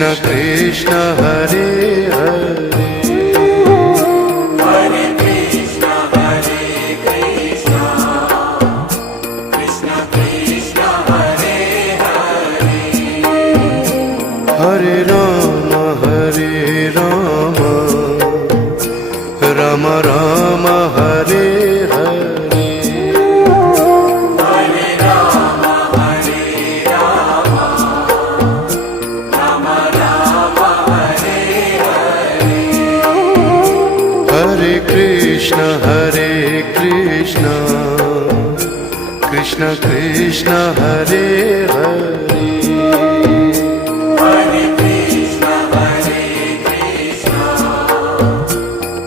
Krishna Krishna Hare Hare Hare Krishna Krishna Krishna Krishna Hare Hare Hare Ram Ram Ram Hare Hare Hare Ram Ram Ram Hare Hare Hare Krishna Krishna Krishna Hare Hare Hare Krishna Krishna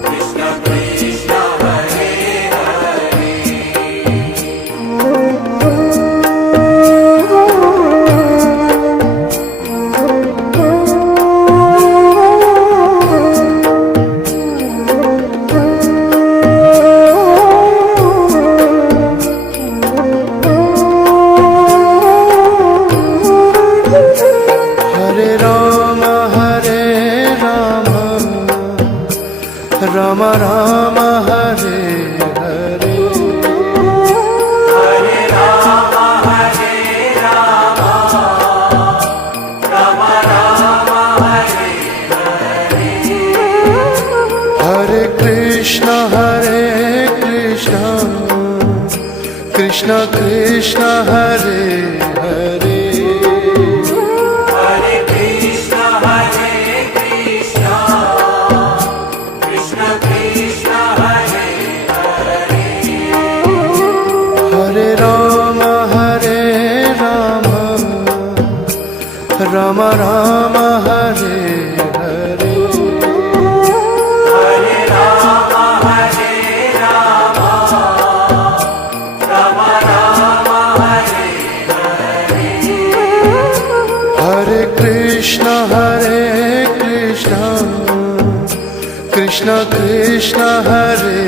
Krishna Krishna Hare Hare Hare Ram Ram Ram Hare Hare Hare Ram Ram Ram Hare Hare Hare Krishna Krishna Krishna Hare Hare Hare Krishna Krishna Krishna Hare Hare Hare Ram Ram Ram Hare Hare Hare Ram Ram Ram Hare Hare Hare Krishna Krishna Krishna Hare